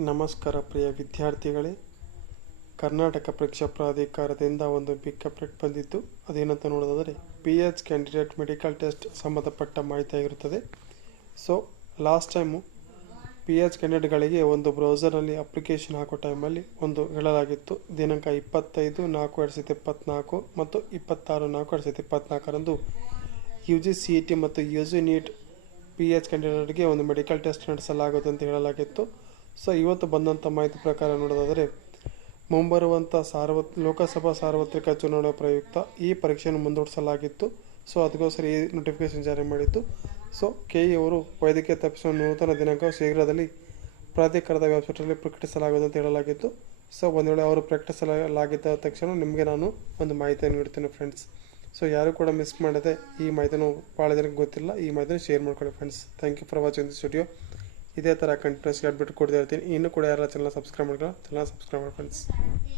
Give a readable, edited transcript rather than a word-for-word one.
ನಮಸ್ಕಾರ ಪ್ರಿಯ ವಿದ್ಯಾರ್ಥಿಗಳೇ. ಕರ್ನಾಟಕ ಪರೀಕ್ಷಾ ಪ್ರಾಧಿಕಾರದಿಂದ ಒಂದು ಬಿಗ್ ಅಪ್ಡೇಟ್ ಬಂದಿದ್ದು, ಅದೇನಂತ ನೋಡೋದಾದರೆ PH ಕ್ಯಾಂಡಿಡೇಟ್ ಮೆಡಿಕಲ್ ಟೆಸ್ಟ್ ಸಂಬಂಧಪಟ್ಟ ಮಾಹಿತಿ ಆಗಿರುತ್ತದೆ. ಸೊ ಲಾಸ್ಟ್ ಟೈಮು PH ಕ್ಯಾಂಡಿಡೇಟ್ಗಳಿಗೆ ಒಂದು ಬ್ರೌಸರ್ನಲ್ಲಿ ಅಪ್ಲಿಕೇಶನ್ ಹಾಕೋ ಟೈಮಲ್ಲಿ ಒಂದು ಹೇಳಲಾಗಿತ್ತು, ದಿನಾಂಕ 25/4/2024 ಮತ್ತು 26/4/2024ರಂದು UG CET ಮತ್ತು UG NEET PH ಕ್ಯಾಂಡಿಡೇಟ್ಗೆ ಒಂದು ಮೆಡಿಕಲ್ ಟೆಸ್ಟ್ ನಡೆಸಲಾಗುತ್ತೆ ಅಂತ ಹೇಳಲಾಗಿತ್ತು. ಸೊ ಇವತ್ತು ಬಂದಂಥ ಮಾಹಿತಿ ಪ್ರಕಾರ ನೋಡೋದಾದರೆ ಮುಂಬರುವಂಥ ಲೋಕಸಭಾ ಸಾರ್ವತ್ರಿಕ ಚುನಾವಣೆ ಪ್ರಯುಕ್ತ ಈ ಪರೀಕ್ಷೆಯನ್ನು ಮುಂದೂಡಿಸಲಾಗಿತ್ತು. ಸೊ ಅದಕ್ಕೋಸ್ಕರ ಈ ನೋಟಿಫಿಕೇಶನ್ ಜಾರಿ ಮಾಡಿತ್ತು. ಸೊ KE ಅವರು ವೈದ್ಯಕೀಯ ತಪ್ಪಿಸುವ ನೂತನ ದಿನಾಂಕ ಶೀಘ್ರದಲ್ಲಿ ಪ್ರಾಧಿಕಾರದ ವೆಬ್ಸೈಟಲ್ಲಿ ಪ್ರಕಟಿಸಲಾಗುವುದು ಅಂತ ಹೇಳಲಾಗಿತ್ತು. ಸೊ ಒಂದು ವೇಳೆ ಅವರು ಪ್ರಕಟಿಸಲಾಗಿದ್ದ ತಕ್ಷಣ ನಿಮಗೆ ನಾನು ಒಂದು ಮಾಹಿತಿಯನ್ನು ನೀಡ್ತೇನೆ ಫ್ರೆಂಡ್ಸ್. ಸೊ ಯಾರು ಕೂಡ ಮಿಸ್ ಮಾಡದೆ ಈ ಮಾಹಿತಿನೂ ಭಾಳ ಜನಕ್ಕೆ ಗೊತ್ತಿಲ್ಲ, ಈ ಮಾಹಿತಿನ ಶೇರ್ ಮಾಡ್ಕೊಳ್ಳಿ friends. Thank you for watching this video. ಇದೇ ಥರ ಕಂಟಿನ್ಯೂಸ್ ಅಪ್ಡೇಟ್ ಕೊಡ್ತಾ ಇರ್ತೀನಿ. ಇನ್ನೂ ಕೂಡ ಯಾರು ಚಾನಲ್ ಸಬ್ಸ್ಕ್ರೈಬ್ ಮಾಡಿಲ್ಲ, ಚಾನಲ್ ಸಬ್ಸ್ಕ್ರೈಬ್ ಮಾಡಿ ಫ್ರೆಂಡ್ಸ್.